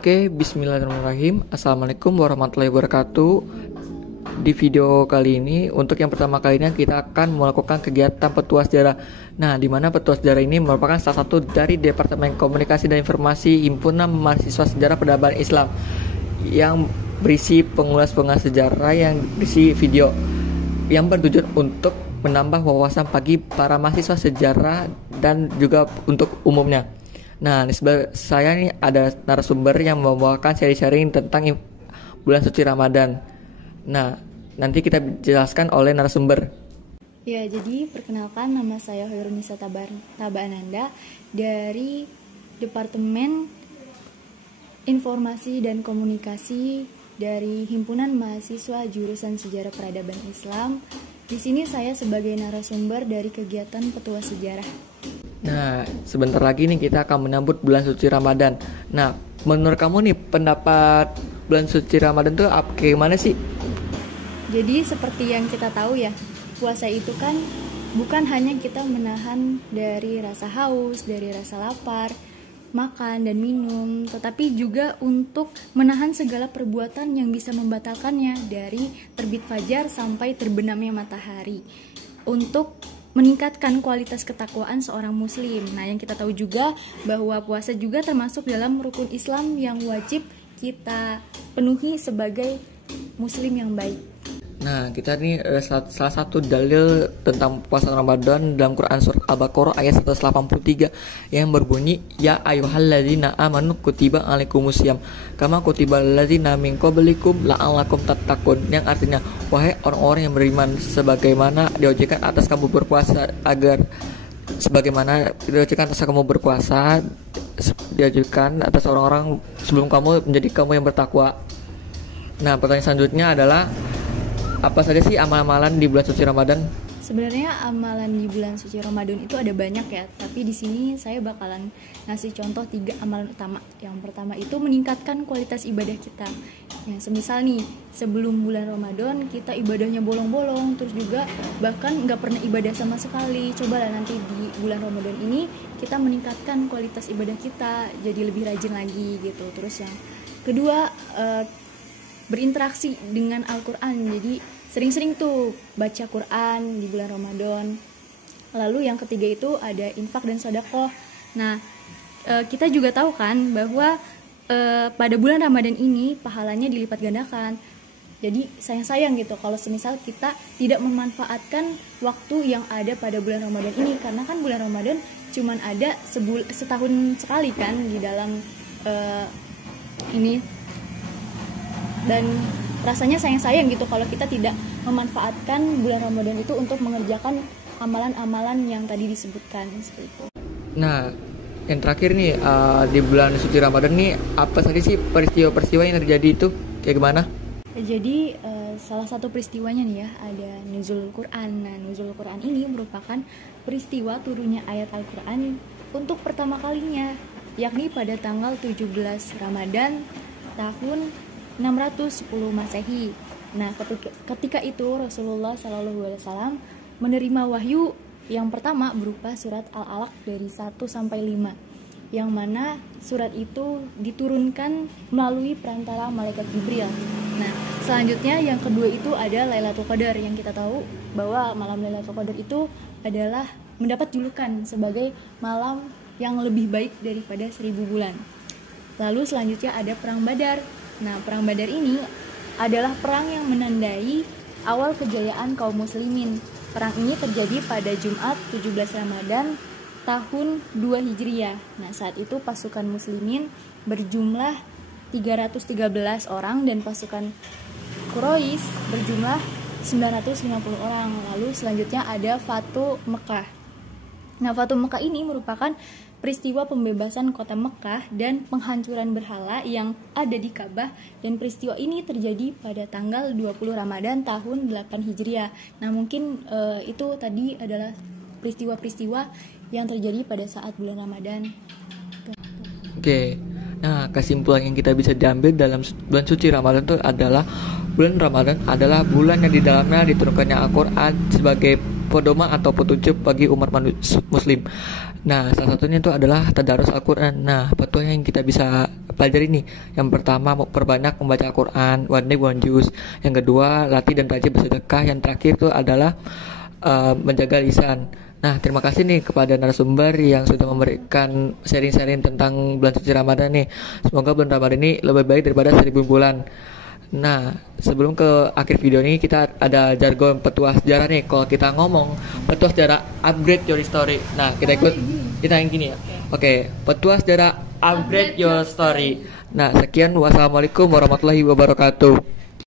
Oke, bismillahirrahmanirrahim. Assalamualaikum warahmatullahi wabarakatuh. Di video kali ini, untuk yang pertama kalinya kita akan melakukan kegiatan petua sejarah. Nah, di mana petua sejarah ini merupakan salah satu dari Departemen Komunikasi dan Informasi Himpunan Mahasiswa Sejarah Peradaban Islam yang berisi pengulas-pengulas sejarah yang berisi video yang bertujuan untuk menambah wawasan bagi para mahasiswa sejarah dan juga untuk umumnya. Nah, di sebelah saya nih ada narasumber yang membawakan sharing tentang bulan suci Ramadan. Nah, nanti kita jelaskan oleh narasumber. Ya, jadi perkenalkan, nama saya Hoirunisa Tabaananda dari Departemen Informasi dan Komunikasi dari Himpunan Mahasiswa Jurusan Sejarah Peradaban Islam. Di sini saya sebagai narasumber dari kegiatan petua sejarah. Nah, sebentar lagi nih kita akan menyambut bulan suci Ramadan. Nah, menurut kamu nih pendapat bulan suci Ramadan tuh gimana sih? Jadi seperti yang kita tahu ya, puasa itu kan bukan hanya kita menahan dari rasa haus, dari rasa lapar, makan dan minum, tetapi juga untuk menahan segala perbuatan yang bisa membatalkannya dari terbit fajar sampai terbenamnya matahari, untuk meningkatkan kualitas ketakwaan seorang muslim. Nah, yang kita tahu juga bahwa puasa juga termasuk dalam rukun Islam yang wajib kita penuhi sebagai muslim yang baik. Nah, kita nih salah satu dalil tentang puasa Ramadan dalam Quran surat Al-Baqarah ayat 183 yang berbunyi, ya ayyuhalladzina amanu kutiba alaikumusiyam kama kutibal ladzina min qablikum la'allakum tattaqun, yang artinya wahai orang-orang yang beriman, sebagaimana diwajibkan atas kamu berpuasa agar diwajibkan atas orang-orang sebelum kamu menjadi kamu yang bertakwa. Nah, pertanyaan selanjutnya adalah apa saja sih amalan-amalan di bulan suci Ramadan? Sebenarnya amalan di bulan suci Ramadan itu ada banyak ya, tapi di sini saya bakalan ngasih contoh 3 amalan utama. Yang pertama itu meningkatkan kualitas ibadah kita. Ya, semisal nih, sebelum bulan Ramadan kita ibadahnya bolong-bolong, terus juga bahkan nggak pernah ibadah sama sekali. Cobalah nanti di bulan Ramadan ini kita meningkatkan kualitas ibadah kita, jadi lebih rajin lagi gitu. Terus yang kedua, berinteraksi dengan Al-Quran, jadi sering-sering tuh baca Quran di bulan Ramadan. Lalu yang ketiga itu ada infak dan sedekah. Nah, kita juga tahu kan bahwa pada bulan Ramadan ini pahalanya dilipat gandakan. Jadi sayang gitu kalau semisal kita tidak memanfaatkan waktu yang ada pada bulan Ramadan ini, karena kan bulan Ramadan cuman ada setahun sekali kan di dalam ini. Dan rasanya sayang gitu kalau kita tidak memanfaatkan bulan Ramadan itu untuk mengerjakan amalan-amalan yang tadi disebutkan seperti itu. Nah, yang terakhir nih di bulan suci Ramadan nih apa saja sih peristiwa-peristiwa yang terjadi itu kayak gimana? Jadi salah satu peristiwanya nih ya ada Nuzulul Quran. Nah, Nuzulul Quran ini merupakan peristiwa turunnya ayat Al-Quran untuk pertama kalinya, yakni pada tanggal 17 Ramadan tahun 610 Masehi. Nah, ketika itu Rasulullah SAW menerima wahyu yang pertama berupa surat Al-Alaq dari 1 sampai 5, yang mana surat itu diturunkan melalui perantara malaikat Jibril. Nah, selanjutnya yang kedua itu ada Lailatul Qadar, yang kita tahu bahwa malam Lailatul Qadar itu adalah mendapat julukan sebagai malam yang lebih baik daripada 1000 bulan. Lalu selanjutnya ada Perang Badar. Nah, Perang Badar ini adalah perang yang menandai awal kejayaan kaum muslimin. Perang ini terjadi pada Jumat 17 Ramadan tahun 2 Hijriah. Nah, saat itu pasukan muslimin berjumlah 313 orang dan pasukan Quraisy berjumlah 950 orang. Lalu selanjutnya ada Fatu Mekah. Nah, Fatu Mekah ini merupakan peristiwa pembebasan kota Mekah dan penghancuran berhala yang ada di Ka'bah, dan peristiwa ini terjadi pada tanggal 20 Ramadan tahun 8 Hijriah. Nah, mungkin itu tadi adalah peristiwa-peristiwa yang terjadi pada saat bulan Ramadan. Oke. Nah, kesimpulan yang kita bisa diambil dalam bulan suci Ramadan itu adalah bulan Ramadan adalah bulan yang di dalamnya diturunkannya Al-Quran sebagai pedoman atau petunjuk bagi umat muslim. Nah, salah satunya itu adalah tadarus Al-Quran. Nah, petua yang kita bisa pelajari nih. Yang pertama, mau perbanyak membaca Al-Quran, one day one juice. Yang kedua, latih dan rajin bersedekah. Yang terakhir itu adalah menjaga lisan. Nah, terima kasih nih kepada narasumber yang sudah memberikan sharing-sharing tentang bulan suci Ramadan nih. Semoga bulan Ramadan ini lebih baik daripada 1000 bulan. Nah, sebelum ke akhir video ini kita ada jargon petua sejarah nih. Kalau kita ngomong petua sejarah upgrade your story. Nah, kita yang gini ya. Oke, petua sejarah upgrade your story. Nah, sekian, wassalamualaikum warahmatullahi wabarakatuh.